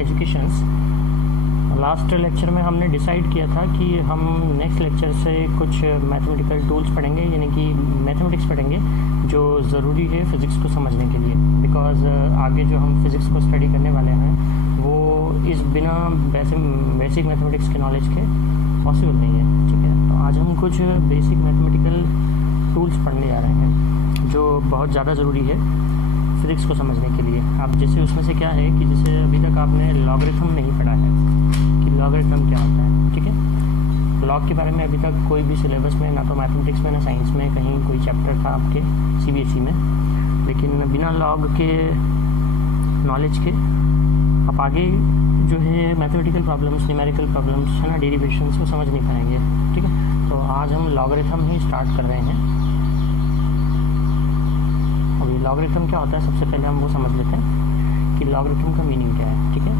Educations. Last lecture में हमने decide किया था कि हम नेक्स्ट लेक्चर से कुछ मैथमेटिकल टूल्स पढ़ेंगे, यानी कि मैथमेटिक्स पढ़ेंगे जो ज़रूरी है फ़िज़िक्स को समझने के लिए। बिकॉज़ आगे जो हम फिज़िक्स को स्टडी करने वाले हैं वो इस बिना बेसिक मैथमेटिक्स के नॉलेज के पॉसिबल नहीं है। ठीक है, तो आज हम कुछ बेसिक मैथमेटिकल टूल्स पढ़ने जा रहे हैं जो बहुत ज़्यादा ज़रूरी है फिज़िक्स को समझने के लिए। आप जैसे उसमें से क्या है कि जैसे अभी तक आपने लॉगरिथम नहीं पढ़ा है कि लॉगरिथम क्या होता है। ठीक है, लॉग के बारे में अभी तक कोई भी सिलेबस में, ना तो मैथमेटिक्स में ना साइंस में कहीं कोई चैप्टर था आपके CBSE में। लेकिन बिना लॉग के नॉलेज के आप आगे जो है मैथमेटिकल प्रॉब्लम्स, न्यूमेरिकल प्रॉब्लम्स है ना, डेरिवेशंस को समझ नहीं पाएंगे। ठीक है, तो आज हम लॉगरिथम ही स्टार्ट कर रहे हैं। अभी लॉगरिथम क्या होता है सबसे पहले हम वो समझ लेते हैं कि लॉगरिथम का मीनिंग क्या है। ठीक है,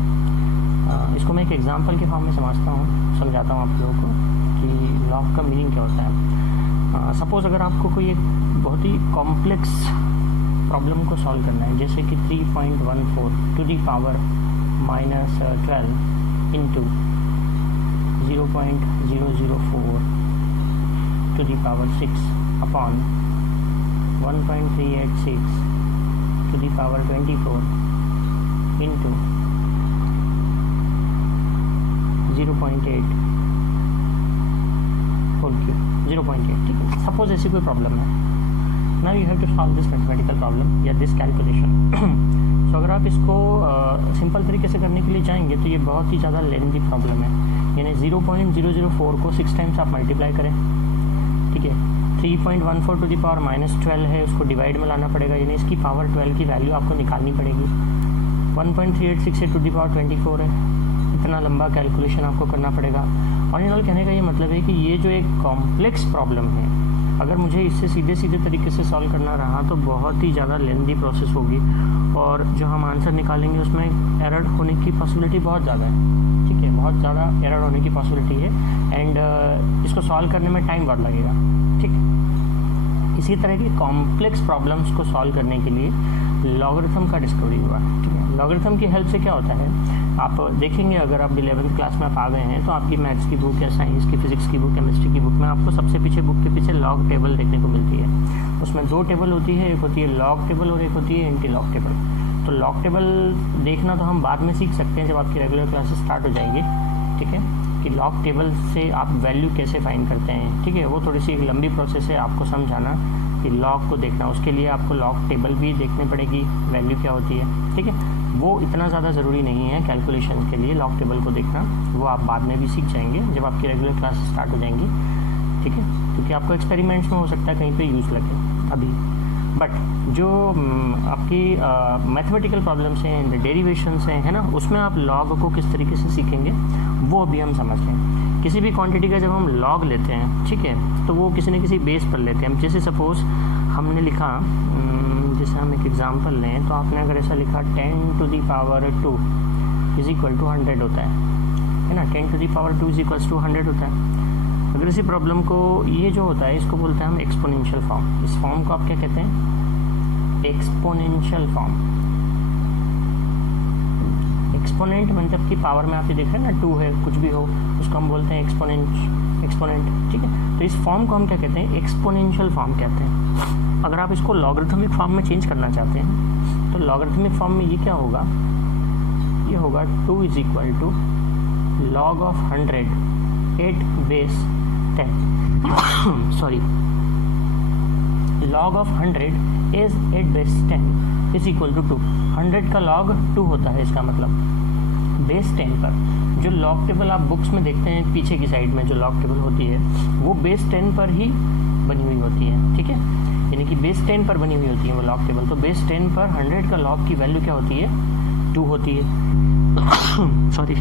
इसको मैं एक एग्जांपल के फॉर्म में समझाता हूँ आप लोगों को कि लॉग का मीनिंग क्या होता है। सपोज़ अगर आपको कोई एक बहुत ही कॉम्प्लेक्स प्रॉब्लम को सॉल्व करना है, जैसे कि 3.14 to the power -12 into 0.004 to the power 6 upon 1.386 to the power 24 into 0.8 whole cube 0.8। ठीक है, सपोज ऐसी कोई प्रॉब्लम है। Now you have to solve this mathematical problem या दिस कैलकुलेशन। तो अगर आप इसको सिंपल तरीके से करने के लिए चाहेंगे तो ये बहुत ही ज़्यादा लेंथी प्रॉब्लम है। यानी 0.004 को 6 टाइम्स आप मल्टीप्लाई करें। ठीक है, 3.14 टू दी पावर -12 है, उसको डिवाइड में लाना पड़ेगा, यानी इसकी पावर 12 की वैल्यू आपको निकालनी पड़ेगी। 1.386 टू दी पावर 24 है, इतना लंबा कैलकुलेशन आपको करना पड़ेगा। और इन ऑल कहने का ये मतलब है कि ये जो एक कॉम्प्लेक्स प्रॉब्लम है, अगर मुझे इससे सीधे तरीके से सॉल्व करना रहा तो बहुत ही ज़्यादा लेंथी प्रोसेस होगी और जो हम आंसर निकालेंगे उसमें एरर होने की पॉसिबिलिटी बहुत ज़्यादा है। ठीक है, बहुत ज़्यादा एरर होने की पॉसिबिलिटी है एंड इसको सॉल्व करने में टाइम बहुत लगेगा। ठीक, इसी तरह की कॉम्प्लेक्स प्रॉब्लम्स को सॉल्व करने के लिए लॉगरिथम का डिस्कवरी हुआ। ठीक है, लॉगरिथम की हेल्प से क्या होता है आप देखेंगे, अगर आप 11th क्लास में आप आ गए हैं तो आपकी मैथ्स की बुक या साइंस की, फिजिक्स की बुक, केमिस्ट्री की बुक में आपको सबसे पीछे बुक के पीछे लॉग टेबल देखने को मिलती है। उसमें 2 टेबल होती है, एक होती है लॉग टेबल और एक होती है एंटी लॉग टेबल। तो लॉग टेबल देखना तो हम बाद में सीख सकते हैं जब आपकी रेगुलर क्लासेस स्टार्ट हो जाएंगी। ठीक है, कि लॉग टेबल से आप वैल्यू कैसे फाइंड करते हैं। ठीक है, वो थोड़ी सी एक लंबी प्रोसेस है आपको समझाना कि लॉग को देखना, उसके लिए आपको लॉग टेबल भी देखनी पड़ेगी, वैल्यू क्या होती है। ठीक है, वो इतना ज़्यादा ज़रूरी नहीं है कैलकुलेशन के लिए लॉग टेबल को देखना, वो आप बाद में भी सीख जाएंगे जब आपकी रेगुलर क्लास स्टार्ट हो जाएंगी। ठीक है, क्योंकि आपको एक्सपेरिमेंट्स में हो सकता है कहीं पे यूज़ लगे अभी। बट जो आपकी मैथमेटिकल प्रॉब्लम्स हैं, डेरिवेशंस हैं, है ना, उसमें आप लॉग को किस तरीके से सीखेंगे वो अभी हम समझ लें। किसी भी क्वांटिटी का जब हम लॉग लेते हैं, ठीक है, तो वो किसी न किसी बेस पर लेते हैं। जैसे सपोज़ हमने लिखा, जैसे हम एक एग्जांपल लें तो आपने अगर ऐसा लिखा 10 to the power 2 is equal to 100 होता है ना, 10 to the power 2 is equals to 100 होता है। अगर इसी प्रॉब्लम को, ये जो होता है इसको बोलते हैं हम एक्सपोनेंशियल फॉर्म। इस फॉर्म को आप क्या कहते हैं? Exponential form. एक्सपोनेंट मतलब कि पावर में आप ये देख रहे हैं ना, 2 है, कुछ भी हो उसको हम बोलते हैं एक्सपोनेंट। ठीक है, तो इस फॉर्म को हम क्या कहते हैं? एक्सपोनेंशियल फॉर्म कहते हैं। अगर आप इसको लॉगरिथमिक फॉर्म में चेंज करना चाहते हैं तो लॉगरिथमिक फॉर्म में ये क्या होगा? ये होगा 2 is equal to log of 100 8 base 10 sorry, log of 100 is 8 base 10 is equal to 2। 100 का लॉग 2 होता है, इसका मतलब बेस 10 पर जो लॉग टेबल आप बुक्स में देखते हैं पीछे की साइड में जो लॉग टेबल होती है वो बेस 10 पर ही बनी हुई होती है। ठीक है, यानी कि बेस 10 पर बनी हुई होती है वो लॉग टेबल। तो बेस 10 पर 100 का लॉग की वैल्यू क्या होती है? 2 होती है। सॉरी,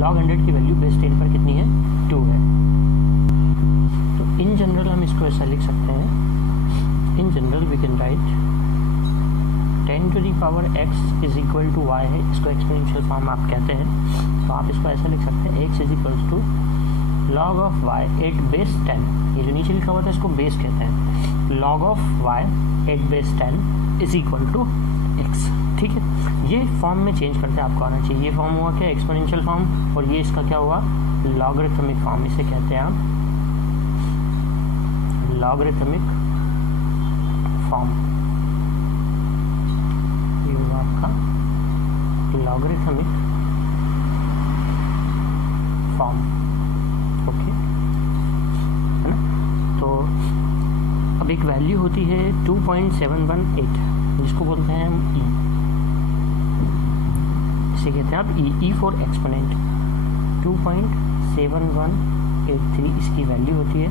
लॉग 100 की वैल्यू बेस 10 पर कितनी है? 2 है। तो इन जनरल हम इसको ऐसा लिख सकते हैं, in general we can write 10 to the power x is equal to y है, इसको एक्सपोनेंशियल फॉर्म आप कहते हैं। तो आप इसको ऐसा लिख सकते हैं x is equal to log of y at base 10, ये जो नीचे लिखा हुआ था इसको बेस कहते हैं, log of y at base 10 is equal to x। ठीक है, ये फॉर्म में चेंज करते आपको आना चाहिए। ये फॉर्म हुआ क्या, एक्सपोनेंशियल फॉर्म, और ये इसका क्या हुआ, लॉगरिथमिक फॉर्म, इसे कहते हैं आप लॉगरिथमिक फॉर्म। ये हुआ आपका लॉगरिथमिक फॉर्म। ओके, है ना। तो अब एक वैल्यू होती है 2.718 जिसको बोलते हैं हम ई, इसे कहते हैं आप ई फॉर एक्सपोनेंट। 2.7183 इसकी वैल्यू होती है,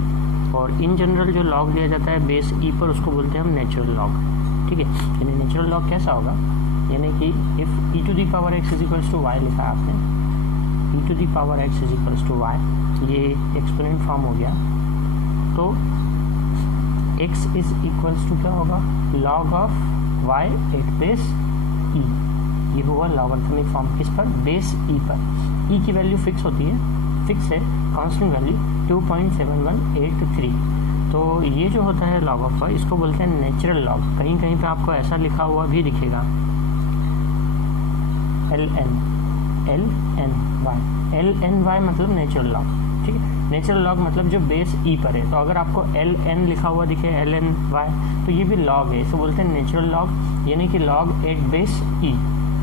और इन जनरल जो लॉग लिया जाता है बेस ई पर उसको बोलते हैं हम नेचुरल लॉग। ठीक है, यानी नेचुरल लॉग कैसा होगा, यानी कि if e to the power x is equals to y लिखा है आपने, e to the power x is equals to y, ये एक्सपोनेंट फॉर्म हो गया, तो x इज इक्वल्स टू क्या होगा, log of y at base e। ये हुआ लॉगरिथमिक फॉर्म किस पर, बेस e पर। e की वैल्यू फिक्स होती है, फिक्स है कांस्टेंट वैल्यू 2.7183। तो ये जो होता है log ऑफ y, इसको बोलते हैं नेचुरल लॉग। कहीं कहीं पे आपको ऐसा लिखा हुआ भी दिखेगा ln y मतलब नेचुरल लॉग। ठीक है, नेचुरल लॉग मतलब जो बेस ई पर है। तो अगर आपको ln लिखा हुआ दिखे ln y, तो ये भी लॉग है, इसे बोलते हैं नेचुरल लॉग, यानी कि लॉग एट बेस ई।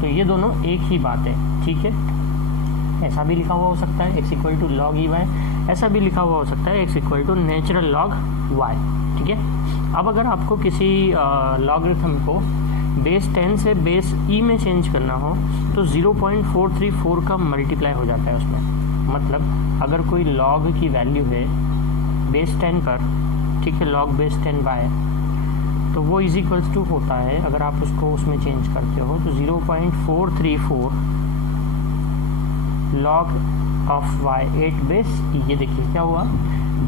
तो ये दोनों एक ही बात है। ठीक है, ऐसा भी लिखा हुआ हो सकता है x equal to log e y, ऐसा भी लिखा हुआ हो सकता है x equal to natural log y। ठीक है, अब अगर आपको किसी लॉगरिथम को बेस 10 से बेस ई में चेंज करना हो तो 0.434 का मल्टीप्लाई हो जाता है उसमें। मतलब अगर कोई लॉग की वैल्यू है बेस 10 पर, ठीक है, लॉग बेस 10 बाय, तो वो इज इक्वल्स टू होता है, अगर आप उसको उसमें चेंज करते हो तो 0.434 log of y at base e. ये देखिए क्या हुआ,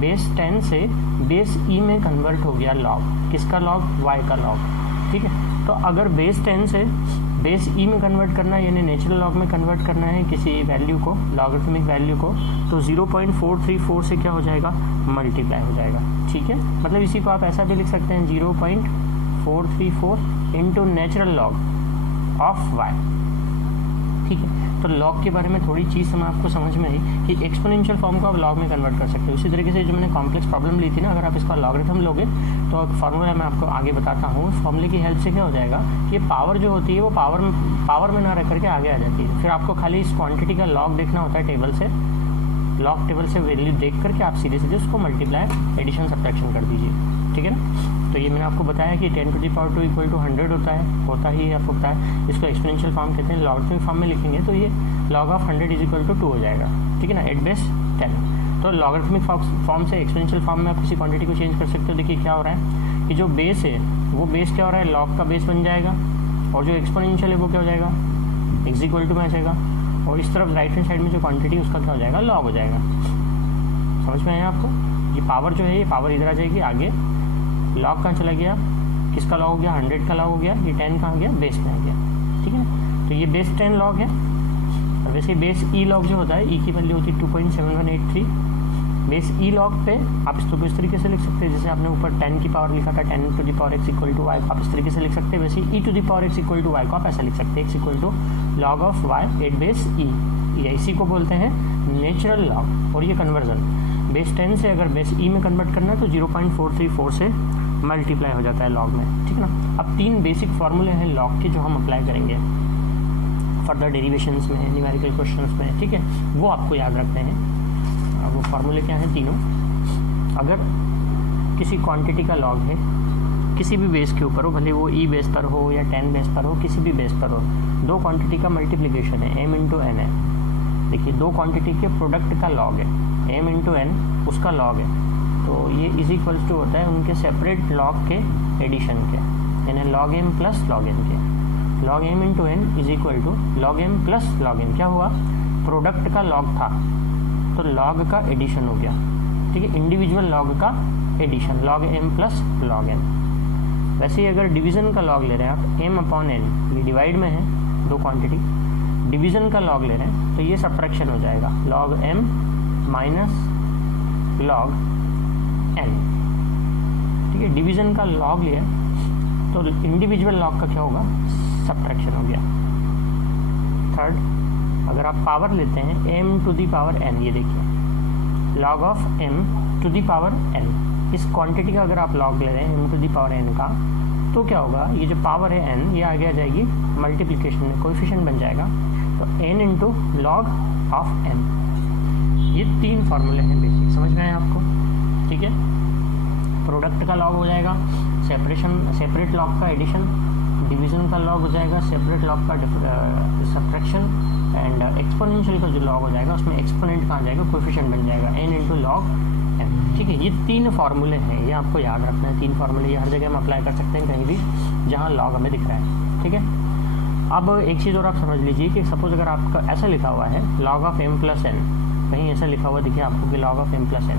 बेस 10 से बेस ई में कन्वर्ट हो गया लॉग, किसका लॉग, y का लॉग। ठीक है, तो अगर बेस 10 से बेस ई में कन्वर्ट करना है, यानी नेचुरल लॉग में कन्वर्ट करना है किसी वैल्यू को, लॉगरिथमिक वैल्यू को, तो 0.434 से क्या हो जाएगा, मल्टीप्लाई हो जाएगा। ठीक है, मतलब इसी को आप ऐसा भी लिख सकते हैं 0.434 into natural log of y। ठीक है, तो लॉग के बारे में थोड़ी चीज़ समय आपको समझ में आई कि एक्सपोनेंशियल फॉर्म को आप लॉग में कन्वर्ट कर सकते हो। उसी तरीके से जो मैंने कॉम्प्लेक्स प्रॉब्लम ली थी ना, अगर आप इसका लॉगरिथम लोगे तो एक फार्मूला मैं आपको आगे बताता हूँ। उस फार्मूले की हेल्प से क्या हो जाएगा कि पावर जो होती है वो पावर में ना रख करके आगे आ जाती है। फिर आपको खाली इस क्वान्टिटी का लॉग देखना होता है टेबल से, लॉग टेबल से वैल्यू देख करके आप सीधे सीधे उसको मल्टीप्लाई, एडिशन, सब्ट्रैक्शन कर दीजिए। ठीक है ना, तो ये मैंने आपको बताया कि 10 to the power 2 equal to 100 होता ही होता है। इसको एक्सपोनेंशियल फॉर्म कहते हैं। लॉगरिथमिक फॉर्म में लिखेंगे तो ये log of 100 is equal to 2 हो जाएगा। ठीक है ना, एट बेस 10। तो लॉगरिथमिक फॉर्म से एक्सपोनेंशियल फॉर्म में आप किसी क्वांटिटी को चेंज कर सकते हो। देखिए क्या हो रहा है कि जो बेस है वो बेस क्या हो रहा है, लॉग का बेस बन जाएगा, और जो एक्सपोनेंशियल है वो क्या हो जाएगा, एक्स इक्वल टू में आ जाएगा, और इस तरफ राइट हैंड साइड में जो क्वांटिटी उसका क्या हो जाएगा, लॉग हो जाएगा। समझ में आया आपको, ये पावर जो है ये पावर इधर आ जाएगी आगे, लॉग कहाँ चला गया, किसका लॉग हो गया, 100 का लॉग हो गया, ये 10 कहाँ गया, बेस में आ गया। ठीक है ना, तो ये बेस 10 लॉग है। और वैसे बेस ई लॉग जो होता है, ई की वैल्यू होती है 2.7183। बेस ई लॉग पे आप इसको इस तरीके से लिख सकते हैं, जैसे आपने ऊपर 10 की पावर लिखा था, 10 to the power x equal to y, आप इस तरीके से लिख सकते हैं। वैसे e to the power x equal to y को आप ऐसा लिख सकते हैं, x equal to log of y at base e. इसी को बोलते हैं नेचुरल लॉग। और ये कन्वर्जन बेस 10 से अगर बेस ई में कन्वर्ट करना है तो 0.434 से मल्टीप्लाई हो जाता है लॉग में। ठीक है ना, अब 3 बेसिक फार्मूले हैं लॉग के जो हम अप्लाई करेंगे फर्दर डेरिवेशंस में, न्यूमेरिकल क्वेश्चंस में। ठीक है, वो आपको याद रखते हैं। वो फार्मूले क्या हैं तीनों। अगर किसी क्वांटिटी का लॉग है किसी भी बेस के ऊपर हो, भले वो ई बेस पर हो या 10 बेस पर हो, किसी भी बेस पर हो, दो क्वांटिटी का मल्टीप्लिकेशन है, m इंटू एन है। देखिए दो क्वांटिटी के प्रोडक्ट का लॉग है, m इंटू एन उसका लॉग है, तो ये इज इक्वल्स टू होता है उनके सेपरेट लॉग के एडिशन के, यानी log m plus log n के। Log m into n is equal to log m plus log n। क्या हुआ, प्रोडक्ट का लॉग था तो लॉग का एडिशन हो गया। ठीक है, इंडिविजुअल लॉग का addition, log m plus log n। वैसे ही अगर डिवीज़न का लॉग ले रहे हैं आप, m अपॉन n, ये डिवाइड में है दो क्वांटिटी, डिवीज़न का लॉग ले रहे हैं तो ये सब्ट्रैक्शन हो जाएगा, log m minus log n, ठीक है। डिवीजन का log लिया तो इंडिविजुअल log का क्या होगा, सब्ट्रैक्शन हो गया। थर्ड, अगर आप पावर लेते हैं m to the power n, ये देखिए log of m to the power n, इस क्वांटिटी का अगर आप log ले रहे हैं m to the power n का, तो क्या होगा, ये जो पावर है n, ये आगे आ जाएगी मल्टीप्लिकेशन में, कोएफिशिएंट बन जाएगा, तो n into log of m। ये 3 फार्मूले हैं बेसिक, समझ में आए आपको, ठीक है। प्रोडक्ट का लॉग हो जाएगा, सेपरेट लॉग का एडिशन, डिवीजन का लॉग हो जाएगा, सेपरेट लॉग का सब्ट्रैक्शन, एंड एक्सपोनेंशियल का जो लॉग हो जाएगा उसमें एक्सपोनेंट कहाँ जाएगा, कोएफिशिएंट बन जाएगा n इंटू लॉग m, ठीक है। ये 3 फार्मूले हैं, ये आपको याद रखना है। 3 फार्मूले ये हर जगह हम अप्लाई कर सकते हैं, कहीं भी जहाँ लॉग हमें दिख रहा है, ठीक है। अब एक चीज़ और आप समझ लीजिए कि सपोज अगर आपका ऐसा लिखा हुआ है log of m plus n, कहीं ऐसा लिखा हुआ दिखे आपको कि log of m plus n,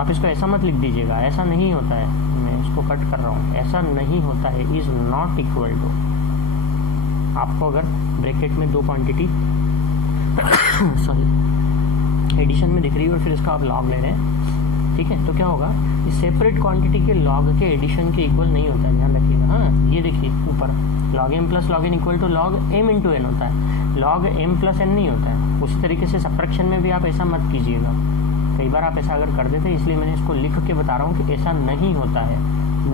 आप इसको ऐसा मत लिख दीजिएगा, ऐसा नहीं होता है, मैं इसको कट कर रहा हूँ, ऐसा नहीं होता है, इज़ नॉट इक्वल टू। आपको अगर ब्रैकेट में 2 क्वांटिटी सॉरी एडिशन में दिख रही है और फिर इसका आप log ले रहे हैं, ठीक है, तो क्या होगा, इस सेपरेट क्वांटिटी के log के एडिशन के इक्वल नहीं होता है, ध्यान रखिएगा। हाँ, ये देखिए ऊपर log m plus log n equal to log m into n होता है, log m प्लस n नहीं होता है। उसी तरीके से सब्ट्रैक्शन में भी आप ऐसा मत कीजिएगा, कई बार आप ऐसा अगर कर देते, इसलिए मैंने इसको लिख के बता रहा हूँ कि ऐसा नहीं होता है,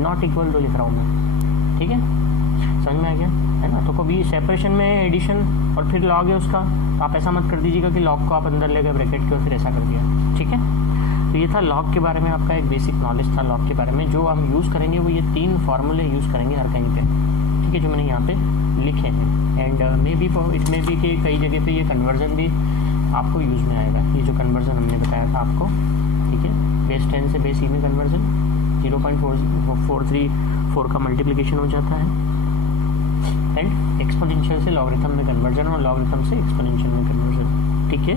नॉट इक्वल टू लिख रहा हूँ मैं, ठीक है, समझ में आ गया है ना। तो कभी सेपरेशन में एडिशन और फिर log है उसका, तो आप ऐसा मत कर दीजिएगा कि log को आप अंदर ले गए ब्रैकेट के और फिर ऐसा कर दिया, ठीक है। तो ये था log के बारे में, आपका एक बेसिक नॉलेज था log के बारे में। जो हम यूज़ करेंगे वो ये 3 फार्मूले यूज़ करेंगे हर कहीं पे, ठीक है, जो मैंने यहाँ पे लिखे हैं। And may be it may be कि कई जगह पे ये कन्वर्जन भी आपको यूज़ में आएगा, ये जो कन्वर्जन हमने बताया था आपको, ठीक है, बेस 10 से बेस ई में कन्वर्जन 0.434 का मल्टीप्लिकेशन हो जाता है, एंड एक्सपोनेंशियल से लॉगरिथम में कन्वर्जन और लॉगरिथम से एक्सपोनेंशियल में कन्वर्जन, ठीक है।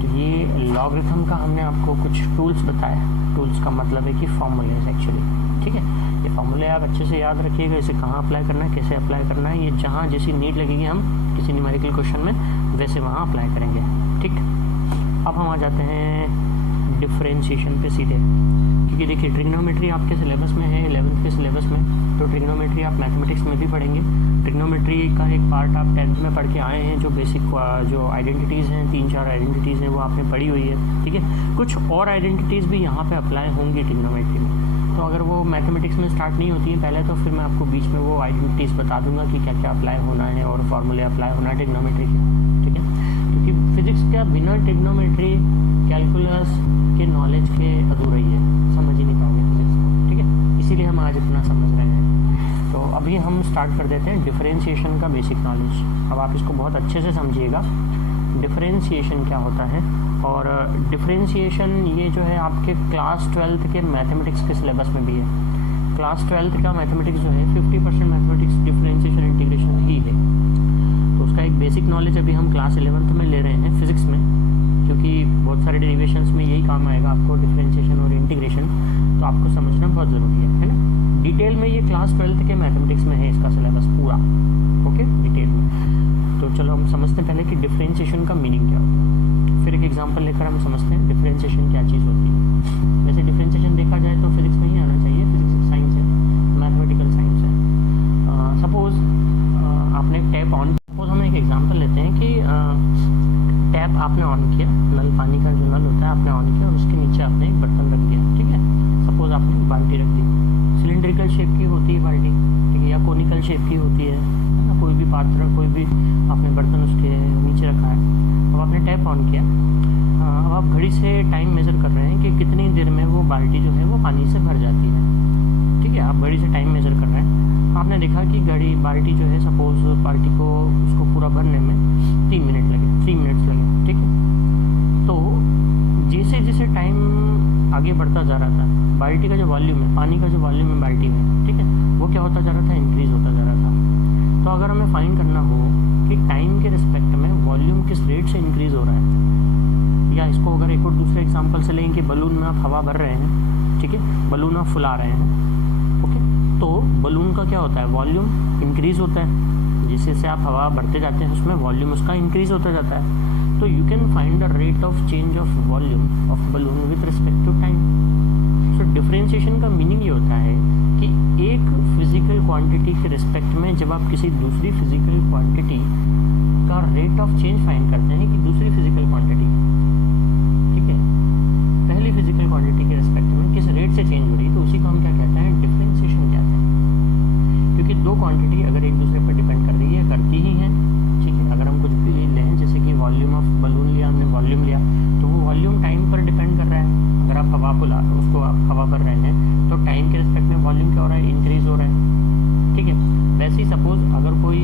तो ये लॉगरिथम का हमने आपको कुछ टूल्स बताया, टूल्स का मतलब है कि फॉर्मूलेज एक्चुअली, ठीक है। ये फॉर्मूले आप अच्छे से याद रखिएगा, इसे कहाँ अप्लाई करना है, कैसे अप्लाई करना है, ये जहाँ जैसी नीड लगेगी हम किसी न्यूमेरिकल क्वेश्चन में वैसे वहाँ अप्लाई करेंगे, ठीक। अब हम आ जाते हैं डिफरेंशिएशन पे सीधे, क्योंकि देखिए ट्रिग्नोमेट्री आपके सिलेबस में है 11th के सिलेबस में, तो ट्रिग्नोमेट्री आप मैथमेटिक्स में भी पढ़ेंगे। ट्रिग्नोमेट्री का एक पार्ट आप 10th में पढ़ के आए हैं, जो बेसिक जो आइडेंटिटीज़ हैं, 3-4 आइडेंटिटीज़ हैं वो आपने पढ़ी हुई है, ठीक है। कुछ और आइडेंटिटीज़ भी यहाँ पे अप्लाई होंगी ट्रिग्नोमेट्री में, तो अगर वो मैथमेटिक्स में स्टार्ट नहीं होती है पहले, तो फिर मैं आपको बीच में वो आइडेंटिटीज़ बता दूंगा कि क्या क्या अप्लाई होना है और फार्मूले अप्लाई होना है ट्रिग्नोमेट्री के, ठीक है। क्योंकि फिजिक्स का बिना ट्रिग्नोमेट्री कैलकुलस के नॉलेज के अधूरा ही है, समझ ही नहीं पाओगे फिजिक्स को, ठीक है, इसीलिए हम आज इतना समझ रहे हैं। तो अभी हम स्टार्ट कर देते हैं डिफरेंशिएशन का बेसिक नॉलेज। अब आप इसको बहुत अच्छे से समझिएगा, डिफरेंशिएशन क्या होता है। और डिफरेंशिएशन ये जो है आपके क्लास 12th के मैथमेटिक्स के सिलेबस में भी है। क्लास 12th का मैथमेटिक्स जो है 50% मैथमेटिक्स डिफरेंशिएशन इंटीग्रेशन ही है, तो उसका एक बेसिक नॉलेज अभी हम क्लास 11th में ले रहे हैं फिजिक्स में, क्योंकि बहुत सारे डेरिवेशंस में यही काम आएगा आपको, डिफरेंशिएशन और इंटीग्रेशन, तो आपको समझना बहुत ज़रूरी है ना। डिटेल में ये क्लास 12th के मैथमेटिक्स में है इसका सिलेबस पूरा, ओके, डिटेल में। तो चलो हम समझते हैं पहले कि डिफरेंशिएशन का मीनिंग क्या होता है, फिर एक एग्जांपल लेकर हम समझते हैं डिफरेंशिएशन क्या चीज़ होती है। वैसे डिफरेंशिएशन देखा जाए तो फिजिक्स में ही आना चाहिए, फिजिक्स साइंस है, मैथमेटिकल साइंस है। सपोज आपने टैप ऑन, सपोज हम एक एग्जांपल लेते हैं कि टैप आपने ऑन किया, नल, पानी का जो नल होता है आपने ऑन किया और उसके नीचे आपने एक बर्तन रख दिया, ठीक है। सपोज आपने बाल्टी रख दी, सिलिंड्रिकल शेप की होती है बाल्टी, ठीक है, या कोनिकल शेप की होती है ना, कोई भी पात्र, कोई भी आपने बर्तन उसके नीचे रखा है। अब आपने टैप ऑन किया, अब आप घड़ी से टाइम मेज़र कर रहे हैं कि कितनी देर में वो बाल्टी जो है वो पानी से भर जाती है, ठीक है। आप घड़ी से टाइम मेज़र कर रहे हैं, आपने देखा कि बाल्टी जो है सपोज बाल्टी को उसको पूरा भरने में 3 मिनट लगे, 3 मिनट्स लगे, ठीक है। तो जैसे जैसे टाइम आगे बढ़ता जा रहा था, बाल्टी का जो वॉल्यूम है, पानी का जो वॉल्यूम है बाल्टी में, ठीक है, वो क्या होता जा रहा था, इंक्रीज़ होता जा रहा था। तो अगर हमें फाइंड करना हो कि टाइम के रिस्पेक्ट में वॉल्यूम किस रेट से इंक्रीज़ हो रहा है, या इसको अगर एक और दूसरे एग्जांपल से लें कि बलून में आप हवा भर रहे हैं, ठीक है, बलून आप फुला रहे हैं, ओके, तो बलून का क्या होता है, वॉल्यूम इंक्रीज़ होता है, जैसे जैसे आप हवा भरते जाते हैं उसमें वॉल्यूम उसका इंक्रीज़ होता जाता है। तो you can find the rate of change of volume of balloon with respect to time. So differentiation का मीनिंग ये होता है कि एक फिजिकल क्वांटिटी के रिस्पेक्ट में जब आप किसी दूसरी फिजिकल क्वांटिटी का रेट ऑफ चेंज फाइंड करते हैं कि दूसरी फिजिकल क्वांटिटी, ठीक है, पहली फिजिकल क्वांटिटी के रिस्पेक्ट में किस रेट से चेंज हो रही है, तो उसी को हम क्या कहते हैं, डिफरेंशिएशन कहते हैं। क्योंकि दो क्वांटिटी अगर एक दूसरे पर डिपेंड कर रही है, करती ही हैं, ठीक है। अगर हम कुछ भी लें, जैसे कि वॉल्यूम ऑफ बलून लिया हमने, वॉल्यूम लिया, तो वो वॉल्यूम टाइम पर डिपेंड कर रहा है। अगर आप हवा को उसको आप हवा भर रहे हैं तो टाइम के रिस्पेक्ट में वॉल्यूम क्या हो रहा है, इंक्रीज हो रहा है, ठीक है। वैसे ही सपोज अगर कोई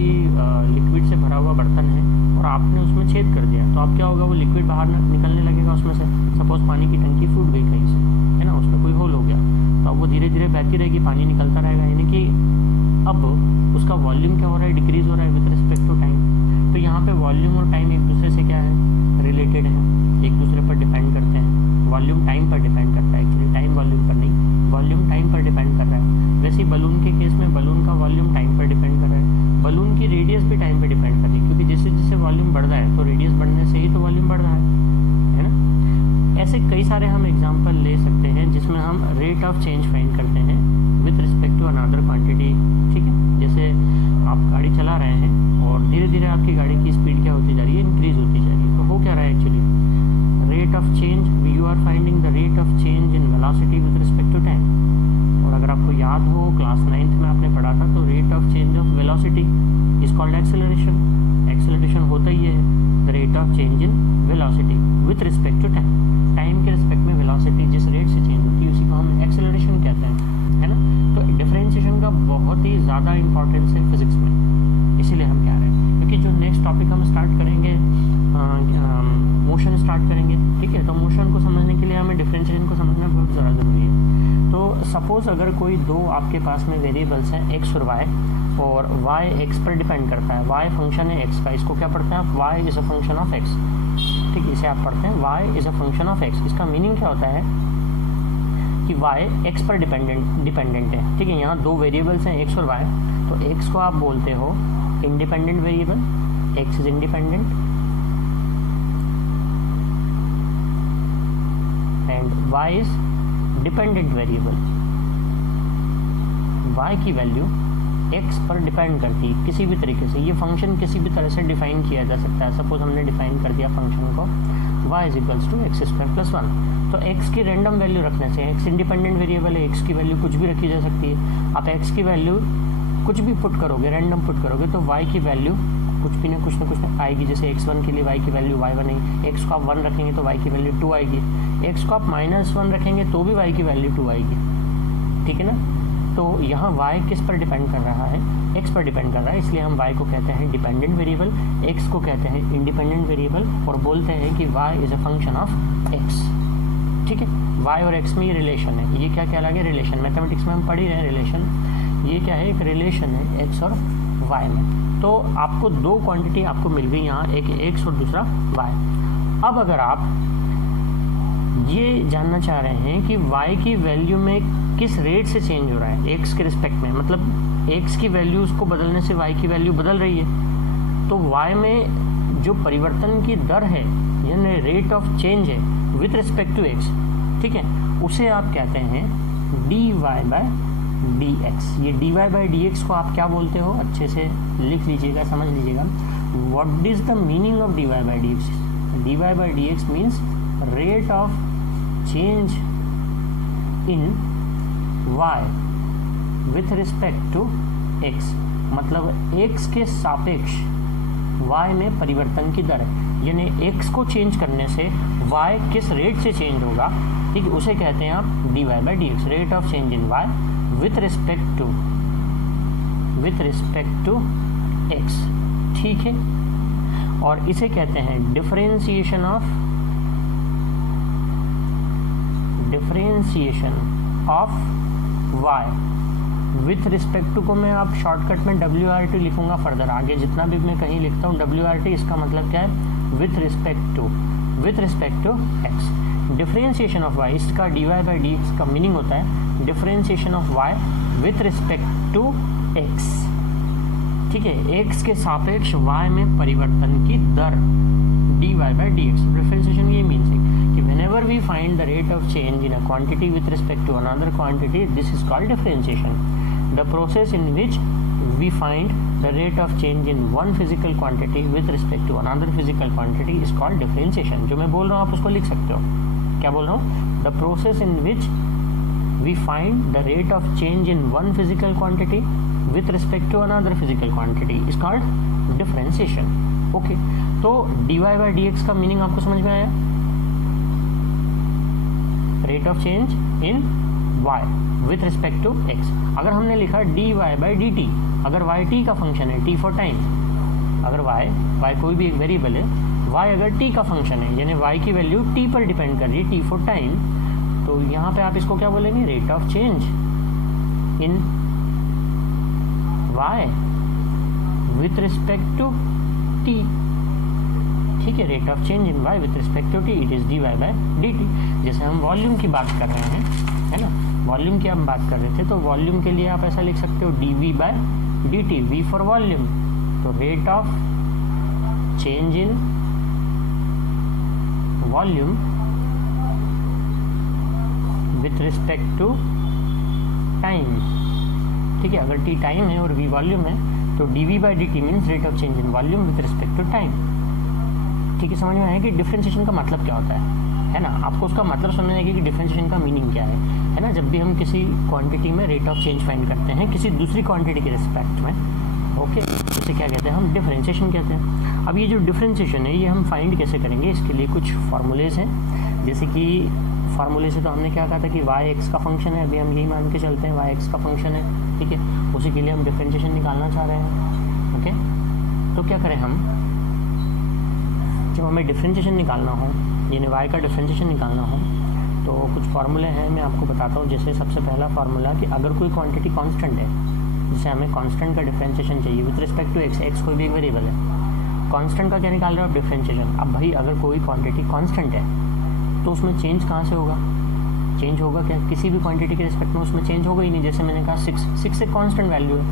लिक्विड से भरा हुआ बर्तन है और आपने उसमें छेद कर दिया, तो अब क्या होगा, वो लिक्विड बाहर निकलने लगेगा उसमें से। सपोज पानी की टंकी फूट गई कहीं से, है ना, उसमें कोई होल हो गया, तो अब वो धीरे धीरे बहती रहेगी, पानी निकलता रहेगा, यानी कि अब उसका वॉल्यूम क्या हो रहा है, डिक्रीज हो रहा है विद रिस्पेक्ट टू टाइम। तो यहाँ पे वॉल्यूम और टाइम एक दूसरे से क्या है, रिलेटेड है, एक दूसरे पर डिपेंड करते हैं। वॉल्यूम टाइम पर डिपेंड करता है, एक्चुअली टाइम वॉल्यूम पर नहीं, वॉल्यूम टाइम पर डिपेंड कर रहा है। वैसे ही बलून के केस में बलून का वॉल्यूम टाइम पर डिपेंड कर रहा है, बलून की रेडियस भी टाइम पर डिपेंड कर रही है, क्योंकि जैसे जैसे वॉल्यूम बढ़ रहा है तो रेडियस बढ़ने से ही तो वॉल्यूम बढ़ रहा है ना। ऐसे कई सारे हम एग्जाम्पल ले सकते हैं जिसमें हम रेट ऑफ चेंज फाइंड करते हैं with respect to another quantity, ठीक है। जैसे आप गाड़ी चला रहे हैं और धीरे धीरे आपकी गाड़ी की स्पीड क्या होती जा रही है, इंक्रीज होती जा रही है, तो हो क्या रहा है actually, rate of change, you are finding the rate of change in velocity with respect to time. और अगर आपको याद हो क्लास 9th में आपने पढ़ा था, तो rate of change of velocity is called acceleration. Acceleration होता ही है the rate of change in velocity with respect to time. Time के रिस्पेक्ट में वेलोसिटी जिस रेट से चेंज होती है उसी को हम एक्सेलरेशन कहते हैं, है ना। तो डिफरेंशिएशन का बहुत ही ज़्यादा इंपॉर्टेंस है फिजिक्स में, इसीलिए हम कह रहे हैं। क्योंकि जो नेक्स्ट टॉपिक हम स्टार्ट करेंगे, मोशन स्टार्ट करेंगे, ठीक है। तो मोशन को समझने के लिए हमें डिफरेंशिएशन को समझना बहुत ज़्यादा ज़रूरी है। तो सपोज़ अगर कोई दो आपके पास में वेरिएबल्स हैं, एक्स और वाई, और वाई एक्स पर डिपेंड करता है, वाई फंक्शन है एक्स का, इसको क्या पढ़ते हैं आप, y is a function of x, ठीक है। इसे आप पढ़ते हैं y is a function of x. इसका मीनिंग क्या होता है कि वाई एक्स पर डिपेंडेंट है, ठीक है। यहाँ दो वेरिएबल्स हैं एक्स और वाई, तो एक्स को आप बोलते हो independent variable, x is independent, and y is dependent variable. y की वैल्यू x पर डिपेंड करती है किसी भी तरीके से। ये फंक्शन किसी भी तरह से डिफाइन किया जा सकता है। सपोज हमने डिफाइन कर दिया फंक्शन को y is equals to x square plus 1, तो x की रैंडम वैल्यू रखने से, x इंडिपेंडेंट वेरिएबल है, x की वैल्यू कुछ भी रखी जा सकती है। आप x की वैल्यू कुछ भी पुट करोगे, रैंडम पुट करोगे, तो y की वैल्यू कुछ ना आएगी। जैसे x1 के लिए y की वैल्यू y1 है, x को आप 1 रखेंगे तो y की वैल्यू 2 आएगी, x को आप -1 रखेंगे तो भी y की वैल्यू 2 आएगी, ठीक है ना। तो यहाँ y किस पर डिपेंड कर रहा है, x पर डिपेंड कर रहा है, इसलिए हम y को कहते हैं डिपेंडेंट वेरिएबल, x को कहते हैं इंडिपेंडेंट वेरिएबल, और बोलते हैं कि y is a function of x, ठीक है। y और x में ये रिलेशन है, ये क्या कहलाएगा, रिलेशन। मैथमेटिक्स में हम पढ़ ही रहे हैं रिलेशन, ये क्या है, एक रिलेशन है x और y में। तो आपको दो क्वांटिटी आपको मिल गई यहाँ, एक x और दूसरा y। अब अगर आप ये जानना चाह रहे हैं कि y की वैल्यू में किस रेट से चेंज हो रहा है x के रिस्पेक्ट में, मतलब x की वैल्यू उसको बदलने से y की वैल्यू बदल रही है, तो y में जो परिवर्तन की दर है, यानी रेट ऑफ चेंज है विथ रिस्पेक्ट टू x, ठीक है, उसे आप कहते हैं dy/dx। ये dy/dx को आप क्या बोलते हो, अच्छे से लिख लीजिएगा, समझ लीजिएगा। What is the meaning of dy/dx? dy/dx means rate of change in y with respect to x, मतलब x के सापेक्ष y में परिवर्तन की दर है, यानी x को चेंज करने से y किस रेट से चेंज होगा, ठीक है, उसे कहते हैं आप dy/dx, rate of change in y with respect to x, ठीक है। और इसे कहते हैं differentiation of y with respect to को मैं आप शॉर्टकट में WRT लिखूंगा। फर्दर आगे जितना भी मैं कहीं लिखता हूँ WRT, इसका मतलब क्या है, with respect to x। Differentiation of y, इसका dy/dx का मीनिंग होता है differentiation of y with respect to x, ठीक है, x के सापेक्ष y में परिवर्तन की दर dy by dx। डिफरेंशिएशन ये मीन्स है कि whenever we find the rate of change in a quantity with respect to another quantity, this is called differentiation. The process in which we find the rate of change in one physical quantity with respect to another physical quantity is called differentiation। जो मैं बोल रहा हूँ आप उसको लिख सकते हो। क्या बोल रहा हूँ? The process in which we find the rate of change in one physical quantity with respect to another physical quantity is called differentiation। Okay, तो dy by dx का मीनिंग आपको समझ में आया? Rate of change in y with respect to x। अगर हमने लिखा dy by dt, अगर y t का फंक्शन है, t फॉर टाइम, अगर y कोई भी एक वेरिएबल है, y अगर t का फंक्शन है यानी y की वैल्यू t पर डिपेंड कर रही है, t फॉर टाइम, तो यहाँ पे आप इसको क्या बोलेंगे? Rate of change in y with respect to t। ठीक है, rate of change in y with respect to t, it is dy by dt। जैसे हम वॉल्यूम की बात कर रहे हैं, है ना, वॉल्यूम की हम बात कर रहे थे, तो वॉल्यूम के लिए आप ऐसा लिख सकते हो dv by dt, v for volume, तो rate of change in volume with respect to time. ठीक है, अगर t टाइम है और v वॉल्यूम है तो dv by dt means rate of change in volume with respect to time. ठीक है, समझ में आया कि डिफरेंशिएशन का मतलब क्या होता है ना? आपको उसका मतलब समझना है कि डिफरेंशिएशन का मीनिंग क्या है ना? जब भी हम किसी क्वांटिटी में रेट ऑफ चेंज फाइंड करते हैं किसी दूसरी क्वांटिटी के रिस्पेक्ट में, ओके, इसे क्या कहते हैं? हम डिफरेंशिएशन कहते हैं। अब ये जो डिफरेंशिएशन है ये हम फाइंड कैसे करेंगे? इसके लिए कुछ फार्मूलेज हैं, जैसे कि फार्मूले से तो हमने क्या कहा था कि y x का फंक्शन है, अभी हम यही मान के चलते हैं y x का फंक्शन है। ठीक है, उसी के लिए हम डिफरेंशिएशन निकालना चाह रहे हैं। ओके, तो क्या करें हम? जब हमें डिफरेंशिएशन निकालना हो यानी y का डिफरेंशिएशन निकालना हो तो कुछ फार्मूले हैं, मैं आपको बताता हूँ। जैसे सबसे पहला फार्मूला कि अगर कोई क्वांटिटी कांस्टेंट है, जैसे हमें कांस्टेंट का डिफरेंशिएशन चाहिए विद रिस्पेक्ट टू x कोई भी एक वेरिएबल है, कांस्टेंट का क्या निकाल रहे हो आप? डिफरेंशिएशन। अब भाई अगर कोई क्वांटिटी कांस्टेंट है तो उसमें चेंज कहाँ से होगा? चेंज होगा क्या? किसी भी क्वांटिटी के रिस्पेक्ट में उसमें चेंज होगा ही नहीं। जैसे मैंने कहा 6 एक कांस्टेंट वैल्यू है,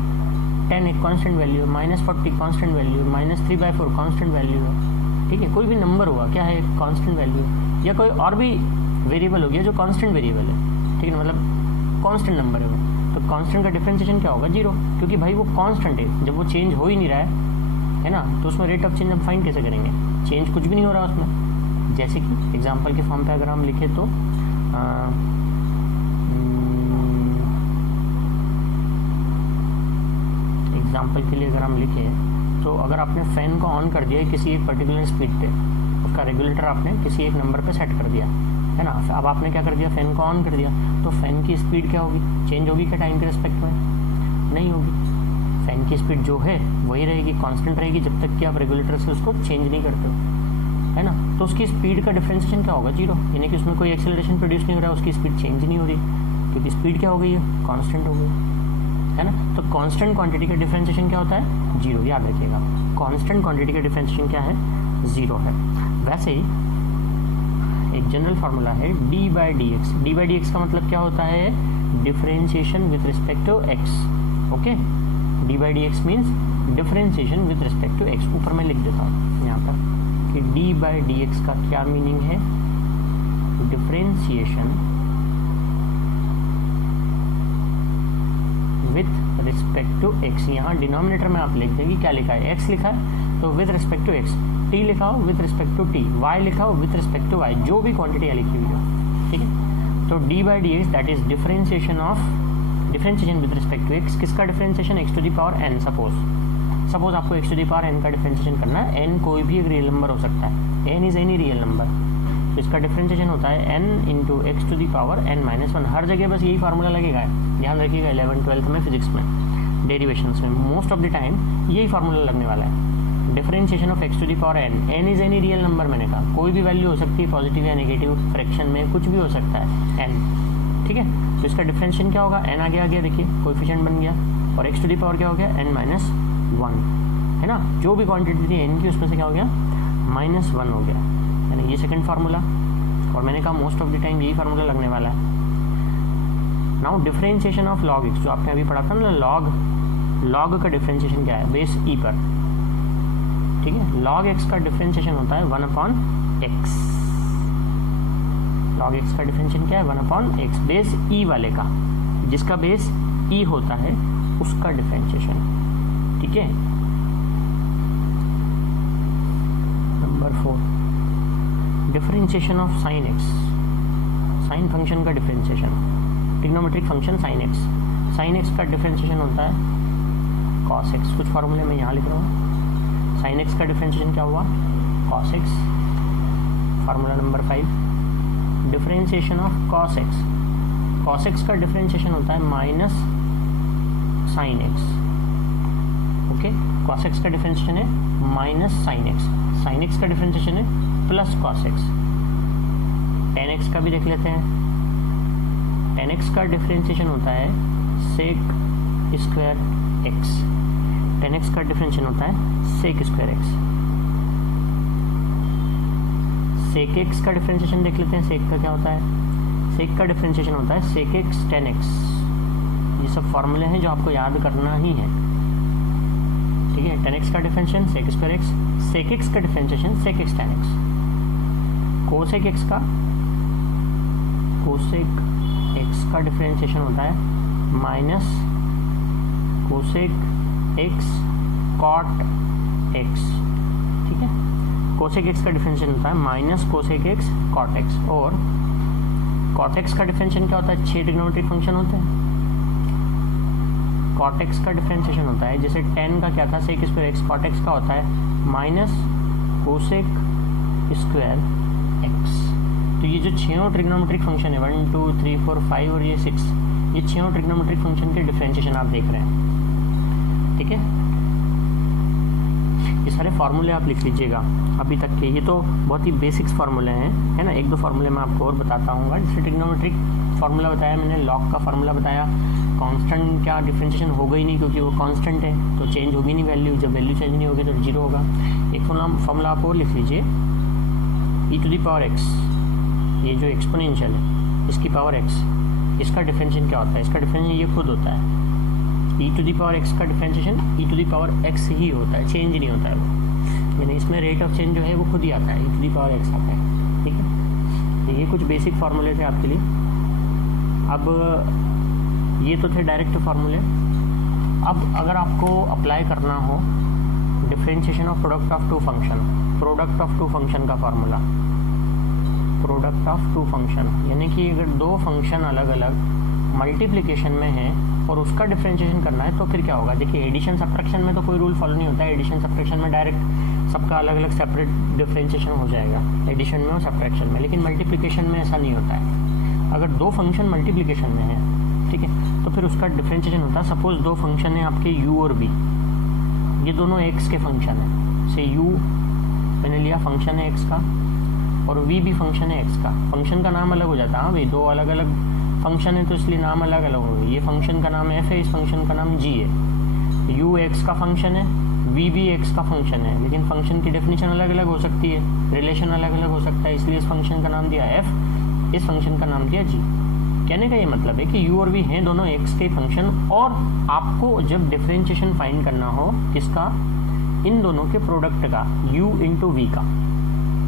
10 एक कांस्टेंट वैल्यू है, -40 कांस्टेंट वैल्यू है, -3/4 कांस्टेंट वैल्यू है। ठीक है, कोई भी नंबर हुआ क्या है? कांस्टेंट वैल्यू, या कोई और भी वेरिएबल हो गया जो कांस्टेंट वेरिएबल है। ठीक है, मतलब कांस्टेंट नंबर है वो, तो कांस्टेंट का डिफरेंशिएशन क्या होगा? 0, क्योंकि भाई वो कांस्टेंट है, जब वो चेंज हो ही नहीं रहा है ना, तो उसमें रेट ऑफ चेंज हम फाइंड कैसे करेंगे? चेंज कुछ भी नहीं हो रहा उसमें। जैसे कि एग्जांपल के फॉर्म पे अगर हम लिखे तो एग्जांपल के लिए अगर हम लिखे तो अगर आपने फ़ैन को ऑन कर दिया है किसी एक पर्टिकुलर स्पीड पे, उसका रेगुलेटर आपने किसी एक नंबर पे सेट कर दिया, है ना, अब आपने क्या कर दिया? फ़ैन को ऑन कर दिया, तो फ़ैन की स्पीड क्या होगी? चेंज होगी क्या टाइम के रिस्पेक्ट में? नहीं होगी। फ़ैन की स्पीड जो है वही रहेगी, कांस्टेंट रहेगी, जब तक कि आप रेगुलेटर से उसको चेंज नहीं करते हो, है ना। तो उसकी स्पीड का डिफरेंशिएशन क्या होगा? 0, यानी कि उसमें कोई एक्सेलरेशन प्रोड्यूस नहीं हो रहा है, उसकी स्पीड चेंज नहीं हो रही, क्योंकि स्पीड क्या हो गई है? कांस्टेंट हो गई, है ना। तो कांस्टेंट क्वांटिटी का डिफरेंशिएशन क्या होता है? 0, याद रखिएगा। कांस्टेंट क्वांटिटी का डिफरेंशिएशन क्या है? 0 है। वैसे ही एक जनरल फार्मूला है d by dx। d by dx का मतलब क्या होता है? Differentiation with respect to x। Okay, d by dx means differentiation with respect to x। ऊपर मैं लिख देता हूँ यहाँ पर कि d by dx का क्या मीनिंग है? Differentiation with respect to x। यहाँ डिनोमिनेटर में आप लिख देंगे क्या लिखा है? x लिखा है तो with respect to x, t लिखा हो with respect to t, y लिखा हो विथ रिस्पेक्ट टू y, जो भी क्वांटिटी लिखी हुई हो। ठीक है, तो d by dx that is differentiation with respect to x। किसका differentiation? x to the power n। Suppose आपको x to the power n का डिफरेंशिएशन करना है। n कोई भी एक रियल नंबर हो सकता है, n is any real number, तो इसका डिफरेंशिएशन होता है n into x to the power n-1। हर जगह बस यही फार्मूला लगेगा, ध्यान रखिएगा। 11th-12th में फिजिक्स में डेरिवेशंस में मोस्ट ऑफ द टाइम यही फार्मूला लगने वाला है। Differentiation of x to the power n is any real number. मैंने कहा कोई भी वैल्यू हो सकती है, पॉजिटिव या नेगेटिव, फ्रैक्शन में कुछ भी हो सकता है n। ठीक है, तो इसका डिफरेंशिएशन क्या होगा? n आगे आ गया, देखिए कोएफिशिएंट बन गया, और एक्स टू द पावर क्या हो गया? n-1, है ना। जो भी क्वांटिटी थी n की उसमें से क्या हो गया? -1 हो गया, यानी ये सेकंड फार्मूला। और मैंने कहा मोस्ट ऑफ द टाइम यही फार्मूला लगने वाला है। Now differentiation of log x, जो आपने अभी पढ़ा था ना, लॉग का डिफरेंशिएशन क्या है, बेस ई पर, ठीक है। लॉग एक्स का डिफरेंशिएशन होता है 1/x, लॉग एक्स का डिफरेंशिएशन क्या है 1/x, बेस ई वाले का, जिसका बेस ई होता है उसका डिफरेंशिएशन, ठीक है। Number 4, differentiation of sine x, sine function का differentiation, trigonometric function sine x, sine x का डिफरेंशिएशन होता है कॉस एक्स, कुछ फॉर्मूले में यहाँ लिख रहा हूँ। साइन एक्स का डिफरेंशिएशन क्या हुआ, cos x. Formula number 5, differentiation of cos x, cos x का डिफरेंशिएशन होता है minus sine x, okay. Cos x का डिफरेंशिएशन है minus sign x, sine x का डिफरेंशिएशन है plus cos x. Tan x का भी देख लेते हैं, टेन एक्स का डिफरेंशिएशन होता है sec square x, tan x का डिफरेंशिएशन होता है sec square x. Sec x का डिफरेंशिएशन देख लेते हैं, सेक का क्या होता है, सेक का डिफरेंशिएशन होता है सेक एक्स टेन एक्स। ये सब फॉर्मूले हैं जो आपको याद करना ही है, ठीक है। टेन एक्स का differentiation sec square x, sec x का differentiation sec x tan x. Cosec x का, कोसेक एक्स का डिफरेंशिएशन होता है minus cosec x cot x, ठीक है। कोसेक एक्स का डिफरेंशिएशन होता है minus cosec x cot x. और कॉट एक्स का डिफरेंशिएशन क्या होता है, 6 ट्रिग्नोमेट्रिक फंक्शन होते हैं। कॉट एक्स का डिफरेंशिएशन होता है, जैसे टेन का क्या था sec square x, cot x का होता है माइनस कोसेक स्क्वायर एक्स। तो ये जो 6 ट्रिग्नोमेट्रिक फंक्शन है 1 2 3 4 5 और ये 6, ये 6 ट्रिग्नोमेट्रिक फंक्शन के डिफरेंशिएशन आप देख रहे हैं, ठीक है। ये सारे फार्मूले आप लिख लीजिएगा अभी तक के, ये तो बहुत ही बेसिक्स फार्मूले हैं, है ना। एक दो फार्मूले मैं आपको और बताता हूँ। जैसे ट्रिग्नोमेट्रिक फार्मूला बताया मैंने, लॉग का फार्मूला बताया, कांस्टेंट क्या डिफरेंशिएशन होगा ही नहीं क्योंकि वो कांस्टेंट है, तो चेंज होगी नहीं वैल्यू, जब वैल्यू चेंज नहीं होगी तो 0 होगा। एक फार्मूला आप और लिख लीजिए, e⁻x, ये जो एक्सपोनेंशियल है इसकी पावर x, इसका डिफरेंशिएशन क्या होता है, इसका डिफरेंशिएशन ये खुद होता है। e⁻x का डिफरेंशिएशन e⁻x ही होता है, चेंज नहीं होता है वो, यानी इसमें रेट ऑफ चेंज जो है वो खुद ही आता है, e⁻x आता है, ठीक है। तो ये कुछ बेसिक फार्मूले थे आपके लिए। अब ये तो थे डायरेक्ट फार्मूले। अब अगर आपको अप्लाई करना हो differentiation of product of two function, product of two function का formula, product of two function, यानी कि अगर दो फंक्शन अलग अलग मल्टीप्लिकेशन में हैं और उसका डिफरेंशिएशन करना है तो फिर क्या होगा। देखिए एडिशन सब्ट्रैक्शन में तो कोई रूल फॉलो नहीं होता है, एडिशन सब्ट्रैक्शन में डायरेक्ट सबका अलग अलग सेपरेट डिफरेंशिएशन हो जाएगा एडिशन में और सब्ट्रैक्शन में, लेकिन मल्टीप्लिकेशन में ऐसा नहीं होता है। अगर दो फंक्शन मल्टीप्लिकेशन में है, ठीक है, तो फिर उसका डिफरेंशिएशन होता है, सपोज दो फंक्शन है आपके u और v, ये दोनों x के फंक्शन है, से u मैंने लिया फंक्शन है x का और v भी फंक्शन है x का, फंक्शन का नाम अलग हो जाता है। हाँ भाई, दो अलग अलग फंक्शन है तो इसलिए नाम अलग अलग होंगे। ये फंक्शन का नाम f है, इस फंक्शन का नाम g है। u x का फंक्शन है, v भी x का फंक्शन है, लेकिन फंक्शन की डेफिनेशन अलग अलग हो सकती है, रिलेशन अलग अलग हो सकता है, इसलिए इस फंक्शन का नाम दिया f, इस फंक्शन का नाम दिया g। कहने का ये मतलब है कि u और v हैं दोनों x के फंक्शन, और आपको जब डिफरेंशिएशन फाइंड करना हो किसका, इन दोनों के प्रोडक्ट का, u इंटू वी का,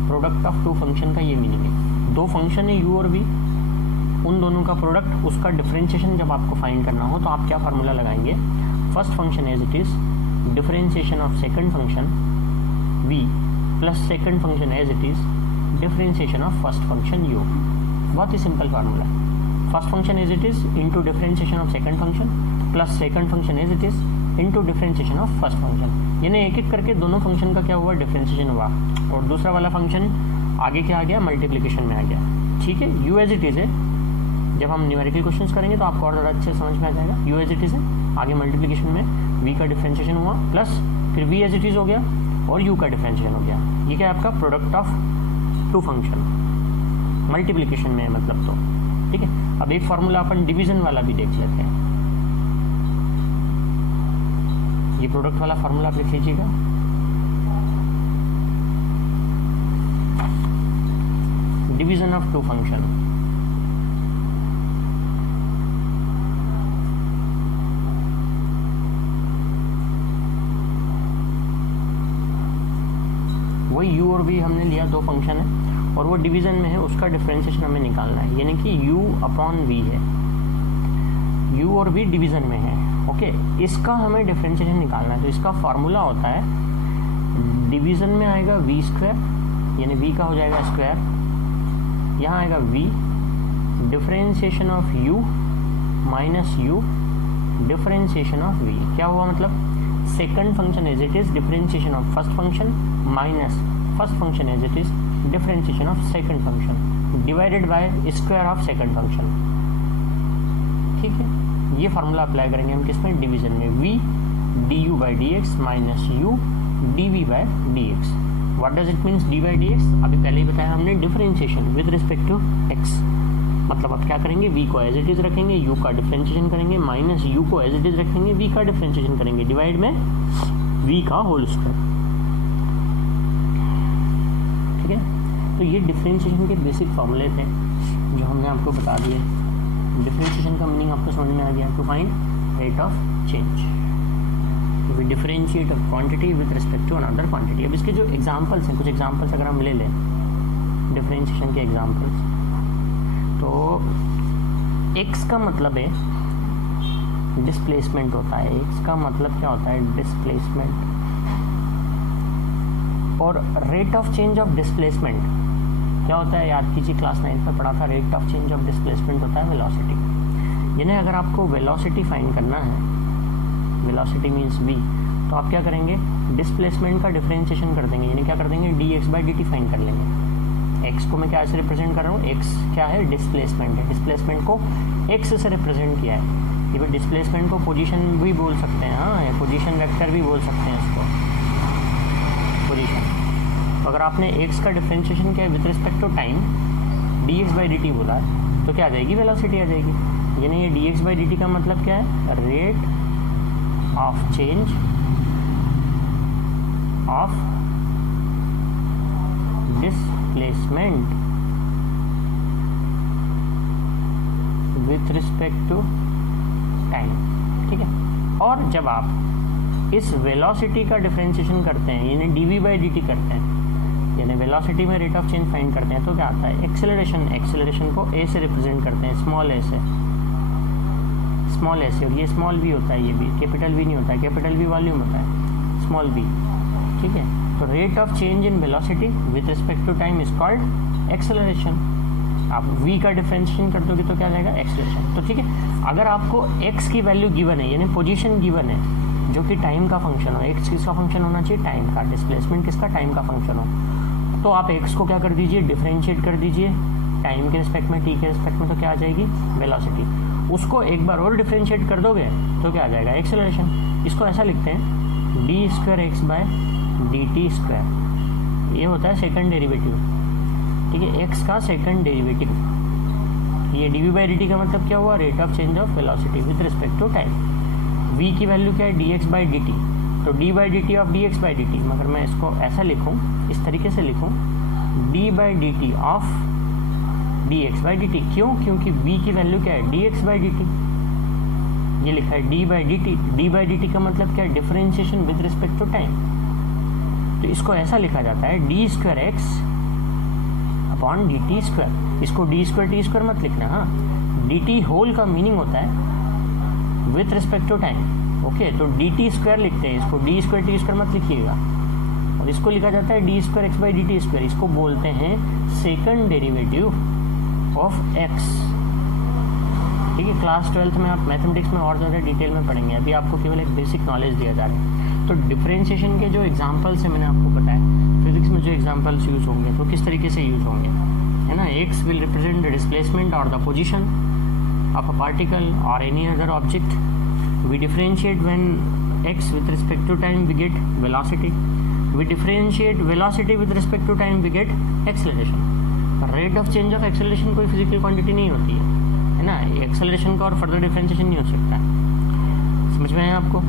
प्रोडक्ट ऑफ टू फंक्शन का ये मीनिंग है। दो फंक्शन है u और v, उन दोनों का प्रोडक्ट, उसका डिफरेंशिएशन जब आपको फाइंड करना हो तो आप क्या फार्मूला लगाएंगे, first function as it is differentiation of second function v plus second function as it is differentiation of first function u। बहुत ही सिंपल फार्मूला है। First function as it is into differentiation of second function plus second function as it is into differentiation of first function, यानी एक एक करके दोनों function का क्या हुआ, डिफरेंशिएशन हुआ, और दूसरा वाला फंक्शन आगे क्या आ गया, मल्टीप्लिकेशन में आ गया। ठीक है, u एज इट इज है, जब हम न्यूमेरिकल क्वेश्चंस करेंगे तो आपको और ज़्यादा अच्छे समझ में आ जाएगा। u एज इट इज है, आगे मल्टीप्लिकेशन में v का डिफरेंशिएशन हुआ, प्लस फिर v एज इट इज हो गया और u का डिफरेंशिएशन हो गया। ये क्या है आपका product of two function, multiplication में है मतलब। तो ठीक है, अब एक फार्मूला अपन डिवीजन वाला भी देख लेते हैं। ये प्रोडक्ट वाला फार्मूला आप लिख लीजिएगा, डिवीजन ऑफ टू फंक्शन। वही u और v हमने लिया, दो फंक्शन है और वो डिवीज़न में है, उसका डिफरेंशिएशन हमें निकालना है, यानी कि u अपॉन v है, u और v डिवीज़न में है। ओके, इसका हमें डिफरेंशिएशन निकालना है। तो इसका फार्मूला होता है, डिवीज़न में आएगा v स्क्वायर, यानी v का हो जाएगा स्क्वायर, यहाँ आएगा v, differentiation of u minus u, differentiation of v। क्या हुआ मतलब, second function as it is differentiation of first function minus first function as it is differentiation of second function divided by square of second function. ठीक है, ये formula apply करेंगे हम किसमें, division में, v du by d x minus u dv by d x. What does it means d by d x, अभी पहले ही बताया हमने, differentiation with respect to x। मतलब अब क्या करेंगे, v को एज इट इज रखेंगे, u का डिफरेंशिएशन करेंगे, माइनस u को एज इट इज रखेंगे, v का डिफरेंशिएशन करेंगे, डिवाइड में v का होल स्क्वायर। ठीक है, तो ये डिफरेंशिएशन के बेसिक फॉर्मूले थे जो हमने आपको बता दिए। डिफरेंशिएशन का मीनिंग आपको समझ में आ गया, to find rate of change, we differentiate a quantity with respect to another quantity. अब इसके जो एग्जांपल्स हैं, कुछ एग्जांपल्स अगर हम ले लें डिफरेंशिएशन के एग्जांपल्स, तो x का मतलब है डिस्प्लेसमेंट होता है। x का मतलब क्या होता है, डिस्प्लेसमेंट। और rate of change of displacement क्या होता है, याद कीजिए क्लास 9 में पढ़ा था, rate of change of displacement होता है वेलोसिटी। यानी अगर आपको वेलोसिटी फाइंड करना है, वेलोसिटी मीन्स v, तो आप क्या करेंगे, डिस्प्लेसमेंट का डिफरेंशिएशन कर देंगे, यानी क्या कर देंगे, dx बाई dt फाइंड कर लेंगे। x को मैं क्या से रिप्रेजेंट कर रहा हूँ, x क्या है, डिस्प्लेसमेंट है, डिस्प्लेसमेंट को x से रिप्रेजेंट किया है। ये डिस्प्लेसमेंट को पोजीशन भी बोल सकते हैं, हाँ, या पोजीशन वेक्टर भी बोल सकते हैं इसको, पोजीशन। तो अगर आपने x का डिफरेंशिएशन किया with respect to time, dx by dt बोला है, तो क्या आ जाएगी, वेलोसिटी आ जाएगी। यानी ये dx बाई dt का मतलब क्या है, rate of change of displacement with respect to time. ठीक है, और जब आप इस वेलोसिटी का डिफरेंशिएशन करते हैं, यानी dv बाई dt करते हैं, यानी वेलोसिटी में रेट ऑफ चेंज फाइंड करते हैं, तो क्या आता है, एक्सेलरेशन। एक्सेलरेशन को a से रिप्रेजेंट करते हैं, स्मॉल a से, स्मॉल a से, और ये स्मॉल v होता है, ये भी कैपिटल v नहीं होता है, कैपिटल v वॉल्यूम होता है, स्मॉल v। ठीक है, तो rate of change in velocity with respect to time is called acceleration. आप v का डिफरेंशिएशन कर दोगे तो क्या जाएगा, एक्सेलरेशन। तो ठीक है, अगर आपको x की वैल्यू गिवन है, यानी पोजीशन गिवन है, जो कि टाइम का फंक्शन हो, x किसका फंक्शन होना चाहिए, टाइम का, डिस्प्लेसमेंट किसका, टाइम का फंक्शन हो, तो आप x को क्या कर दीजिए, डिफरेंशिएट कर दीजिए टाइम के रिस्पेक्ट में, t के रिस्पेक्ट में, तो क्या आ जाएगी, वेलोसिटी। उसको एक बार और डिफरेंशिएट कर दोगे तो क्या आ जाएगा, एक्सेलरेशन। इसको ऐसा लिखते हैं, d square x by d t square, ये होता है सेकंड डेरिवेटिव। ठीक है, एक्स का सेकंड डेरिवेटिव। ये d v by d t का मतलब क्या हुआ, rate of change of velocity with respect to time. V की वैल्यू क्या है, d x by d t, तो d by d t of d x by d t. मगर मैं इसको ऐसा लिखूँ, इस तरीके से लिखूँ, d by d t of d x by d t. क्यों, क्योंकि v की वैल्यू क्या है, d x by d t, ये लिखा है d by d t. D by d t का मतलब क्या है, differentiation with respect to time. तो इसको ऐसा लिखा जाता है, d square x upon d t square. इसको डी स्क्वायर टी स्क्वायर मत लिखना, हाँ, डी टी होल का मीनिंग होता है with respect to time. Okay, तो डी टी स्क्वायर लिखते हैं, इसको डी स्क्वायर टी स्क्वायर मत लिखिएगा। और इसको लिखा जाता है d square x by d t square. इसको बोलते हैं सेकंड डेरिवेटिव ऑफ x। ठीक है, क्लास 12th में आप मैथमेटिक्स में और ज़्यादा डिटेल में पढ़ेंगे, अभी आपको केवल एक बेसिक नॉलेज दिया जा रहा है। तो डिफरेंशिएशन के जो एग्जांपल्स हैं मैंने आपको बताया, फिजिक्स में जो एग्जांपल्स यूज़ होंगे तो किस तरीके से यूज़ होंगे, है ना। x will represent the displacement और the position of a particle और any other object. We differentiate when x with respect to time we get velocity. We differentiate velocity with respect to time we get acceleration. Rate of change of acceleration कोई physical quantity नहीं होती है ना, acceleration का और further differentiation नहीं हो सकता है। समझ में आया आपको।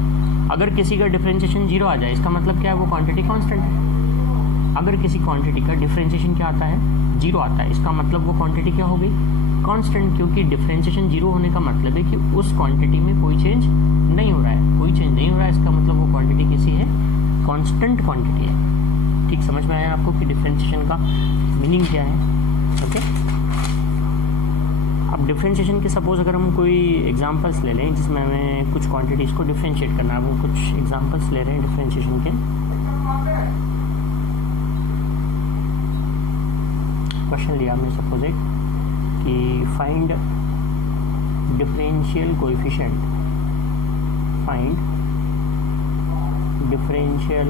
अगर किसी का डिफरेंशिएशन 0 आ जाए, इसका मतलब क्या है, वो क्वांटिटी कांस्टेंट है। अगर किसी क्वांटिटी का डिफरेंशिएशन क्या आता है, 0 आता है, इसका मतलब वो क्वांटिटी क्या हो गई, कांस्टेंट। क्योंकि डिफरेंशिएशन 0 होने का मतलब है कि उस क्वांटिटी में कोई चेंज नहीं हो रहा है, कोई चेंज नहीं हो रहा है, इसका मतलब वो क्वांटिटी किसी है, कांस्टेंट क्वांटिटी है। ठीक समझ में आया आपको कि डिफरेंशिएशन का मीनिंग क्या है। ओके, अब डिफरेंशिएशन के सपोज अगर हम कोई एग्जांपल्स ले लें जिसमें हमें कुछ क्वांटिटीज़ को डिफरेंशिएट करना है, वो कुछ एग्जांपल्स ले रहे हैं डिफरेंशिएशन के। क्वेश्चन लिया हमने सपोज एक कि find differential coefficient, find differential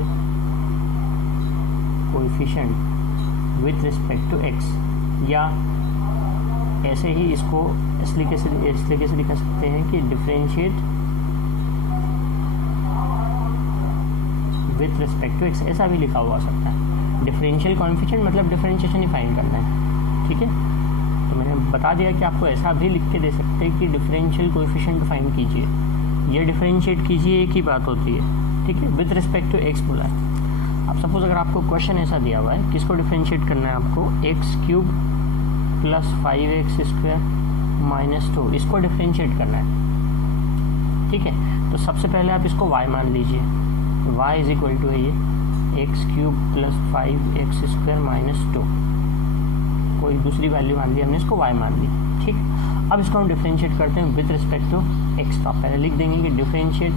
coefficient with respect to x, या ऐसे ही इसको इस तरीके से लिख सकते हैं कि differentiate with respect to x, ऐसा भी लिखा हुआ सकता है। डिफरेंशियल कोएफिशिएंट मतलब डिफरेंशिएशन ही फाइंड करना है, ठीक है। तो मैंने बता दिया कि आपको ऐसा भी लिख के दे सकते हैं कि डिफरेंशियल कोएफिशिएंट फाइंड कीजिए, ये डिफरेंशिएट कीजिए, एक ही बात होती है, ठीक है। विथ रिस्पेक्ट टू एक्स बोला है। अब सपोज अगर आपको क्वेश्चन ऐसा दिया हुआ है, किसको डिफरेंशिएट करना है आपको, x cube plus 5x square minus 2, इसको डिफरेंशिएट करना है, ठीक है। तो सबसे पहले आप इसको y मान लीजिए, y इज इक्वल टू है ये x cube plus 5x square minus 2, कोई दूसरी वैल्यू मान ली हमने, इसको y मान ली, ठीक। अब इसको हम डिफरेंशिएट करते हैं विथ रिस्पेक्ट टू x। तो आप पहले लिख देंगे कि differentiate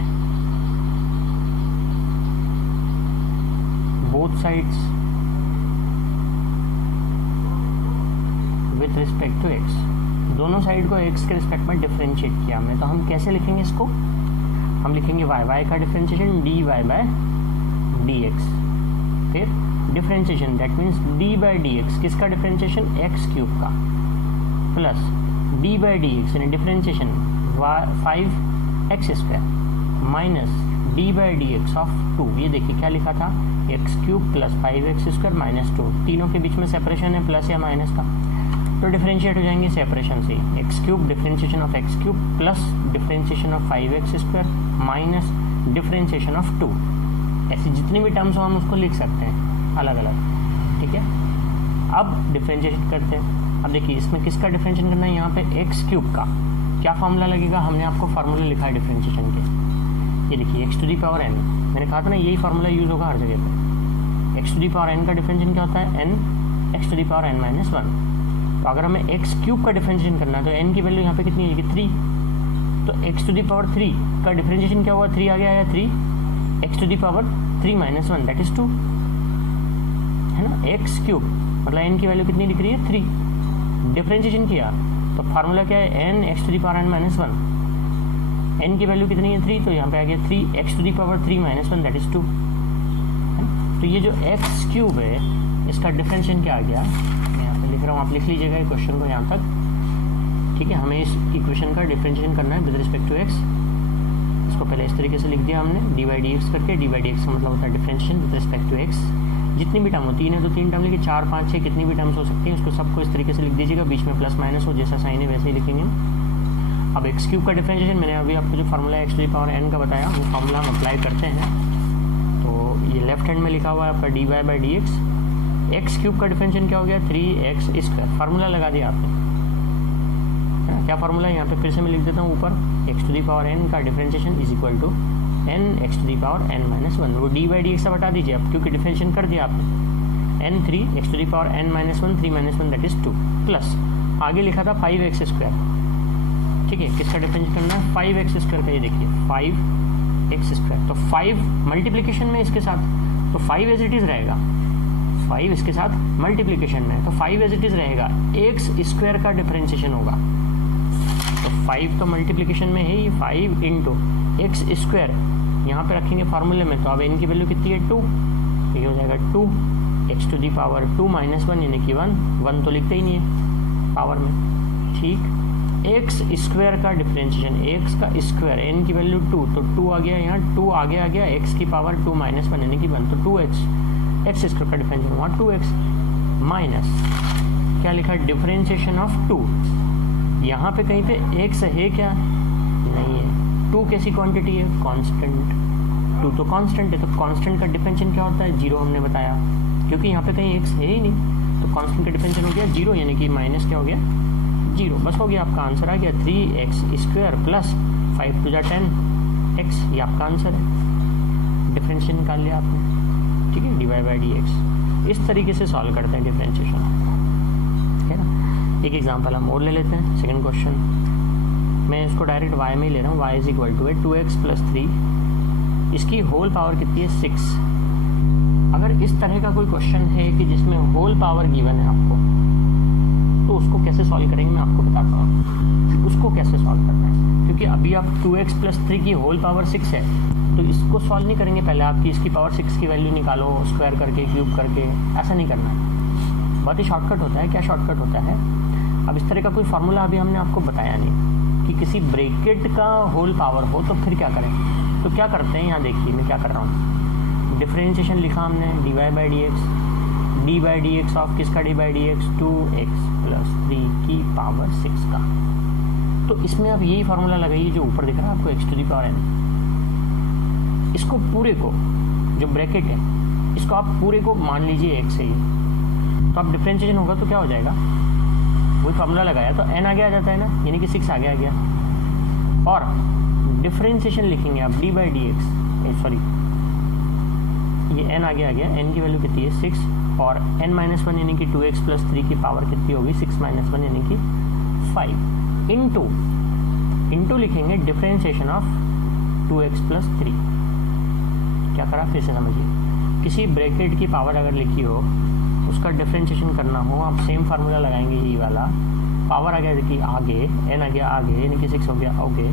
both sides with respect to x, दोनों साइड को x के रिस्पेक्ट में डिफरेंशिएट किया हमने। तो हम कैसे लिखेंगे इसको, हम लिखेंगे y का डिफरेंशिएशन dy बाय dx, फिर differentiation that means d by dx, किसका डिफरेंशिएशन, x क्यूब का, प्लस d बाय dx यानी differentiation 5x square minus d by dx of 2। ये देखिए क्या लिखा था, x cube plus 5x square minus 2, तीनों के बीच में सेपरेशन है प्लस या माइनस का, तो डिफरेंशिएट हो जाएंगे सेपरेशन से। X cube differentiation of x cube plus differentiation of 5x square minus differentiation of 2, ऐसी जितनी भी टर्म्स हो हम उसको लिख सकते हैं अलग अलग, ठीक है। अब डिफरेंशिएशन करते हैं। अब देखिए इसमें किसका डिफरेंशिएशन करना है, यहाँ पे एक्स क्यूब का क्या फार्मूला लगेगा, हमने आपको फार्मूला लिखा है डिफरेंशिएशन के, ये देखिए x to the power n, मैंने कहा था ना यही फार्मूला यूज होगा हर जगह पे। X to the power n का डिफरेंशिएशन क्या होता है, n x to the power n minus 1। तो अगर हमें एक्स क्यूब का डिफरेंशिएशन करना है तो एन की वैल्यू यहाँ पे कितनी है, 3, तो एक्स टू दी पावर 3 का डिफरेंशिएशन क्या हुआ, 3 आ गया या 3 x to the power 3 minus 1 that is 2, है ना। एक्स क्यूब मतलब एन की वैल्यू कितनी दिख रही है, 3, डिफरेंशिएशन किया तो फार्मूला क्या है, n x to the power n minus 1, n की वैल्यू कितनी है 3, तो यहाँ पे आ गया 3 x to the power 3 minus 1 that is 2। तो ये जो एक्स क्यूब है इसका डिफरेंशिएशन क्या आ गया, लिख रहा हूँ, आप लिख लीजिएगा क्वेश्चन को यहाँ तक, ठीक है। हमें इस इक्वेशन का डिफरेंशिएशन करना है विद रिस्पेक्ट टू एक्स। इसको पहले इस तरीके से लिख दिया हमने डी बाई डी एक्स करके, डी बाई डी एक्स का मतलब होता है differentiation with respect to x. जितनी भी टर्म हो, 3 है तो 3 टर्म लिखिए, 4 5 6 कितनी भी टर्म्स हो सकती हैं, उसको सबको इस तरीके से लिख दीजिएगा, बीच में प्लस माइनस हो, जैसा साइन है वैसे ही लिखेंगे। अब एक्स क्यूब का डिफरेंशिएशन मैंने अभी आपको जो formula x to the power n का बताया वो फार्मूला हम अप्लाई करते हैं। तो ये लेफ्ट हैंड में लिखा हुआ है आपका d y by d x, x cube का डिफरेंशिएशन क्या हो गया, 3x स्क्वायर, फार्मूला लगा दिया आपने, क्या फार्मूला है यहाँ पे फिर से मैं लिख देता हूँ ऊपर, x to the power n का differentiation is equal to n x to the power n minus 1, वो डी बाई डी एक्स से बता दीजिए आप, क्योंकि डिफरेंशिएशन कर दिया आपने, n 3 x to the power n minus 1 3 minus 1 that is 2, plus आगे लिखा था 5x स्क्वायर, ठीक है। किसका डिफरेंशिएशन करना है, 5x स्क्वायर का, ये देखिए 5x स्क्वायर, तो 5 मल्टीप्लीकेशन में इसके साथ, तो 5 एज इट इज रहेगा, 5 इसके साथ मल्टीप्लिकेशन में, तो 5 एज इट इज रहेगा, एक्स स्क्वायर का डिफरेंशिएशन होगा, तो 5 तो मल्टीप्लिकेशन में है ही, 5 इंटू एक्स स्क्वायर यहाँ पे रखेंगे फार्मूले में, तो अब एन की वैल्यू कितनी है 2, ये हो जाएगा 2 x to the power 2 minus 1 यानी कि 1 तो लिखते ही नहीं है पावर में, ठीक। एक्स स्क्वायर का डिफरेंशिएशन, एक्स का स्क्वायर, एन की वैल्यू 2, तो 2 आ गया यहाँ, 2 आगे आ गया, एक्स की पावर 2 माइनस 1 यानी कि 1, तो 2x एक्स स्क्वायर का डिफरेंशिएशन हुआ 2x माइनस क्या लिखा है, डिफरेंशिएशन ऑफ 2, यहाँ पे कहीं पे x है क्या, नहीं है, 2 कैसी क्वांटिटी है, कांस्टेंट, 2 तो कांस्टेंट है, तो कांस्टेंट का डिफरेंशिएशन क्या होता है, 0 हमने बताया, क्योंकि यहाँ पे कहीं x है ही नहीं, तो कांस्टेंट का डिफरेंशिएशन हो गया 0 यानी कि माइनस क्या हो गया 0, बस हो गया, आपका आंसर आ गया 3x square plus 5 to 10x, ये आपका आंसर है, डिफरेंशिएशन निकाल लिया आपने। ठीक है, d y by d x. इस तरीके से सॉल्व करते हैं डिफरेंशिएशन, ठीक है ना। एक एग्जांपल हम और ले लेते हैं, सेकंड क्वेश्चन। मैं इसको डायरेक्ट y में ले रहा हूँ, y इज इक्वल टू है 2x प्लस 3, इसकी होल पावर कितनी है 6। अगर इस तरह का कोई क्वेश्चन है कि जिसमें होल पावर गिवन है आपको, तो उसको कैसे सॉल्व करेंगे मैं आपको बताता हूँ। उसको कैसे सॉल्व करना है, क्योंकि अभी आप 2x प्लस 3 की होल पावर 6 है, तो इसको सॉल्व नहीं करेंगे। पहले आपकी इसकी पावर 6 की वैल्यू निकालो, स्क्वायर करके, क्यूब करके, ऐसा नहीं करना है। बहुत ही शॉर्टकट होता है। क्या शॉर्टकट होता है? अब इस तरह का कोई फार्मूला अभी हमने आपको बताया नहीं कि किसी ब्रैकेट का होल पावर हो तो फिर क्या करें। तो क्या करते हैं, यहाँ देखिए मैं क्या कर रहा हूँ। डिफरेंशिएशन लिखा हमने d y by d x, d by d x of किसका d by d x, 2x plus 3 की पावर 6 का। तो इसमें आप यही फार्मूला लगाइए जो ऊपर दिख रहा है आपको, x to the power n। इसको पूरे को, जो ब्रैकेट है, इसको आप पूरे को मान लीजिए x है ये, तो आप डिफरेंशिएशन होगा तो क्या हो जाएगा, वही फार्मूला लगाया तो n आगे आ जाता है ना, यानी कि 6 आगे आ गया। और डिफरेंशिएशन लिखेंगे आप D by d x, sorry ये n आगे आ गया, n की वैल्यू कितनी है 6, और n माइनस 1 यानी कि 2x प्लस 3 की पावर कितनी होगी 6 माइनस 1 यानी कि 5, इंटू लिखेंगे डिफरेंशिएशन ऑफ 2x प्लस 3। क्या करा, फिर से समझिए। किसी ब्रैकेट की पावर अगर लिखी हो, उसका डिफरेंशिएशन करना हो, आप सेम फार्मूला लगाएंगे यही वाला। पावर आ गया देखिए आगे, n आ गया आगे यानी कि 6 हो गया, okay.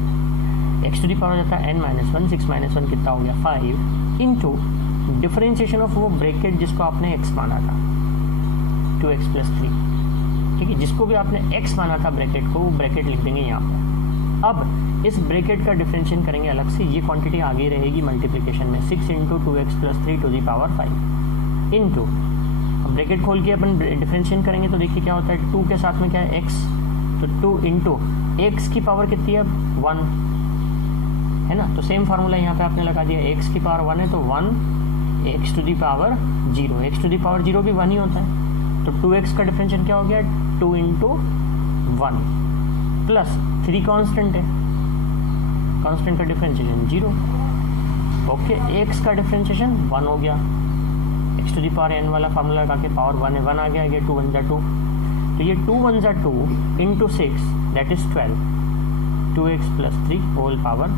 x to the power जाता है n माइनस 1, 6 माइनस 1 कितना हो गया 5, इंटू डिफरेंशिएशन ऑफ वो ब्रैकेट जिसको आपने x माना था 2x प्लस 3, ठीक है। जिसको भी आपने x माना था ब्रैकेट को, वो ब्रैकेट लिख देंगे यहाँ पर। अब इस ब्रैकेट का डिफरेंशिएशन करेंगे अलग से, ये क्वांटिटी आगे रहेगी मल्टीप्लिकेशन में, 6 into 2x plus 3 to the power 5 into, bracket खोल के अपन डिफरेंशिएशन करेंगे तो देखिए क्या होता है, 2 के साथ में क्या है x, तो 2 इंटू x की पावर कितनी है 1 है ना। तो सेम फार्मूला यहाँ पे आपने लगा दिया, x की पावर 1 है तो 1, x to the power 0, x to the power 0 भी 1 ही होता है। तो 2x का डिफरेंशिएशन क्या हो गया 2 इंटू 1 प्लस 3 कांस्टेंट है, कांस्टेंट का डिफरेंशिएशन 0, ओके। x का डिफरेंशिएशन 1 हो गया, x to the power n वाला फार्मूला लगा के पावर 1 है, 1 आ गया, 2 1 जा 2, तो ये 2 1 जा 2 into 6 that is 12, 2x plus 3 whole power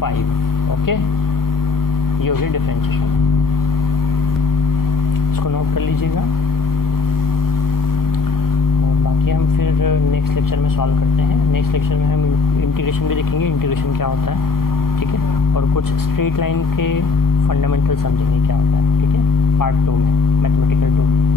5, okay. ये हो गया डिफरेंशिएशन, इसको नोट कर लीजिएगा। और बाकी हम फिर नेक्स्ट लेक्चर में सॉल्व करते हैं। नेक्स्ट लेक्चर में हम इंटीग्रेशन भी देखेंगे, इंटीग्रेशन क्या होता है, ठीक है, और कुछ स्ट्रेट लाइन के फंडामेंटल समझेंगे क्या होता है, ठीक है, पार्ट 2 में, मैथमेटिकल 2।